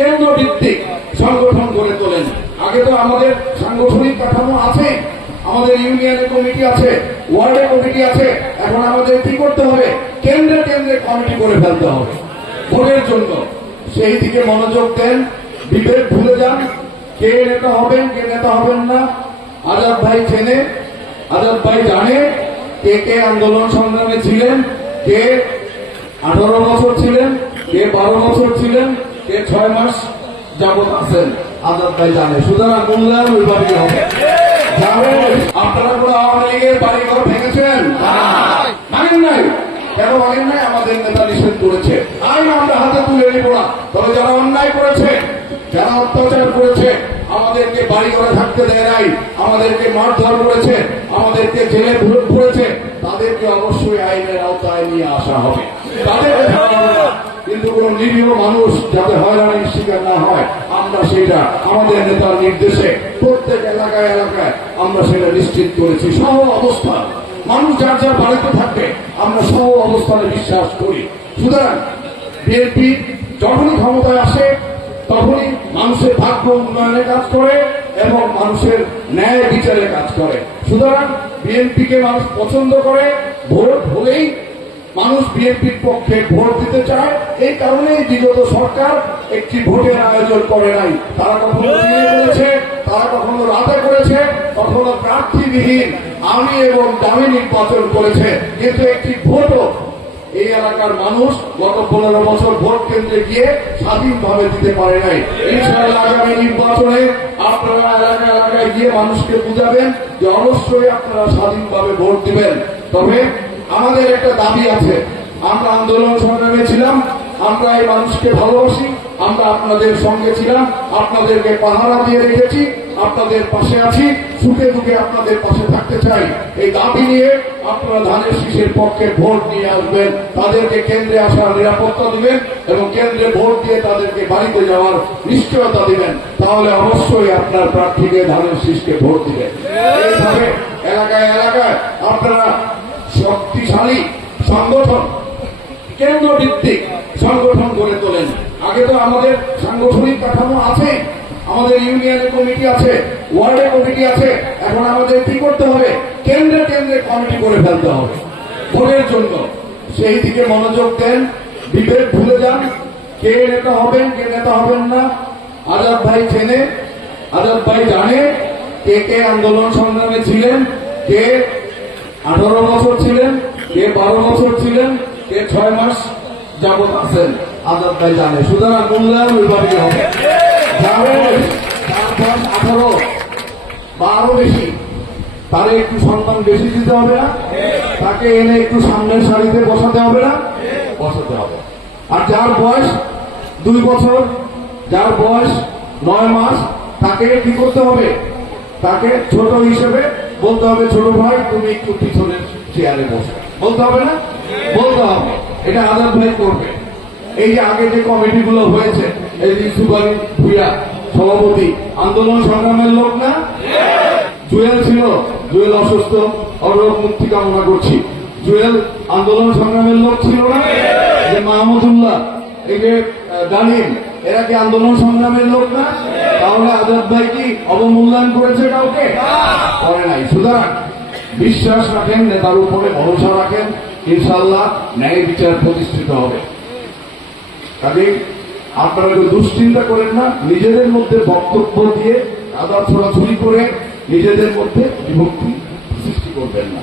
কেন্দ্র ভিত্তিক সংগঠন গড়ে তোলেন। আগে তো আমাদের সাংগঠনিক কাঠামো আছে, আমাদের ইউনিয়নের কমিটি আছে, ওয়ার্ডের কমিটি আছে। এখন আমাদের কি করতে হবে? কেন্দ্রে কেন্দ্রে কমিটি করে ফেলতে হবে ভোটের জন্য। সেই দিকে মনোযোগ দেন, বিভেদ ভুলে যান। কে নেতা হবেন, কে নেতা হবেন না আজাদ ভাই চেনে, আজাদ ভাই জানে কে কে আন্দোলন সংগ্রামে ছিলেন, কে 18 বছর ছিলেন, কে 12 বছর ছিলেন, কে 6 মাস যাবৎ আছেন। আজাদ ভাই জানে। সুতরাং মূল্যায়ন ওই বাড়ি হবে। আপনারা কোনো আওয়ামী লীগের বাড়িঘর ভেঙেছেন? ভাঙেন নাই। কেন ভাঙেন নাই? আমাদের নেতা নিষেধ করেছে। আইন আমরা হাতে তুলে নিব না। তবে যারা অন্যায় করেছে, যারা অত্যাচার করেছে, আমাদেরকে বাড়ি ঘরে থাকতে দেয় নাই, আমাদেরকে মারধর করেছে, আমাদেরকে জেলে পুরেছে, তাদেরকে অবশ্যই আইনের আওতায় নিয়ে আসা হবে। তাদেরকে কিন্তু কোন নিরীহ মানুষ যাতে হয়রানির শিকার না হয়, আমরা সেটা আমাদের নেতার নির্দেশে প্রত্যেক এলাকায় এলাকায় আমরা সেটা নিশ্চিত করেছি। সহ অবস্থান, মানুষ যার যার বাড়িতে থাকবে, আমরা সহ অবস্থানে বিশ্বাস করি। সুতরাং বিএনপি যখনই ক্ষমতায় আসে তখনই মানুষের ভাগ্য উন্নয়নে কাজ করে এবং মানুষের ন্যায় বিচারে কাজ করে। সুতরাং বিএনপিকে মানুষ পছন্দ করে। ভোট হলেই মানুষ বিএনপির পক্ষে ভোট দিতে চায়। এই কারণেই বিগত সরকার একটি ভোটের আয়োজন করে নাই। তারা কখনো দিনে করেছে, তারা কখনো রাতে করেছে, কখনো প্রার্থীবিহীন আমি এবং দামি নির্বাচন করেছে, কিন্তু একটি ভোটও এই এলাকার মানুষ গত 15 বছর ভোট কেন্দ্রে গিয়ে স্বাধীনভাবে দিতে পারে নাই। ইনশাআল্লাহ আগামী নির্বাচনে আপনারা এলাকা এলাকায় গিয়ে মানুষকে বুঝাবেন যে অবশ্যই আপনারা স্বাধীনভাবে ভোট দিবেন। তবে আমাদের একটা দাবি আছে। আমরা আন্দোলন সংগ্রামে ছিলাম, আমরা এই মানুষকে ভালোবাসি, আমরা আপনাদের সঙ্গে ছিলাম, আপনাদেরকে পাহারা দিয়ে রেখেছি, আপনাদের পাশে আছি, সুখে দুঃখে আপনাদের পাশে থাকতে চাই। এই দাবি নিয়ে আপনারা ধানের শীষের পক্ষে ভোট নিয়ে আসবেন, তাদেরকে কেন্দ্রে আসার নিরাপত্তা দিবেন এবং কেন্দ্রে ভোট দিয়ে তাদেরকে বাড়িতে যাওয়ার নিশ্চয়তা দিবেন। তাহলে অবশ্যই আপনার প্রার্থীকে ধানের শীষকে ভোট দিবেন। এইভাবে এলাকায় এলাকায় আপনারা শক্তিশালী সংগঠন, কেন্দ্র ভিত্তিক সংগঠন গড়ে তোলেন। আগে তো আমাদের সাংগঠনিক কাঠামো আছে, আমাদের ইউনিয়নের কমিটি আছে, ওয়ার্ডের কমিটি আছে। এখন আমাদের কি করতে হবে? কেন্দ্রে কেন্দ্রে কমিটি করে ফেলতে হবে ভোটের জন্য। সেই দিকে মনোযোগ দেন, বিভেদ ভুলে যান। কে নেতা হবেন, কে নেতা হবেন না আজাদ ভাই চেনে, আজাদ ভাই জানে কে কে আন্দোলন সংগ্রামে ছিলেন, কে 18 বছর ছিলেন, কে 12 বছর ছিলেন, কে 6 মাস যাবৎ আছেন। আজাদ ভাই জানে। সুতরাং মূল্যায়ন ওই বাড়ি হবে। 18 বা আরো বেশি, তারে একটু সম্মান বেশি দিতে হবে না? তাকে এনে একটু সামনের সারিতে বসাতে হবে না? বসাতে হবে। আর যার বয়স 2 বছর, যার বয়স 9 মাস, তাকে কি করতে হবে? তাকে ছোট হিসেবে বলতে হবে, ছোট ভাই তুমি একটু পিছনের চেয়ারে বসে, বলতে হবে না? বলতে হবে। এটা আজাদ ভাই করবে। এই যে আগে যে কমিটিগুলো হয়েছে, এই যে ইউসুফ আলী ভুইয়া সভাপতি, আন্দোলন সংগ্রামের লোক না? জুয়েল ছিল, জুয়েল অসুস্থ, অরোগ মুক্তি কামনা করছি। জুয়েল আন্দোলন সংগ্রামের লোক ছিল না? যে মাহমুদুল্লাহ, এই যে ডালিম, এরা কি আন্দোলন সংগ্রামের লোক না? তাহলে আজাদ ভাই কি অবমূল্যায়ন করেছে কাউকে? করে নাই। সুতরাং বিশ্বাস রাখেন, নেতার উপরে ভরসা রাখেন, ইনশাআল্লাহ ন্যায় বিচার প্রতিষ্ঠিত হবে। কাজে আপনারা কেউ দুশ্চিন্তা করেন না, নিজেদের মধ্যে বক্তব্য দিয়ে আদার ছড়াছড়ি করে নিজেদের মধ্যে বিভক্তি সৃষ্টি করবেন না।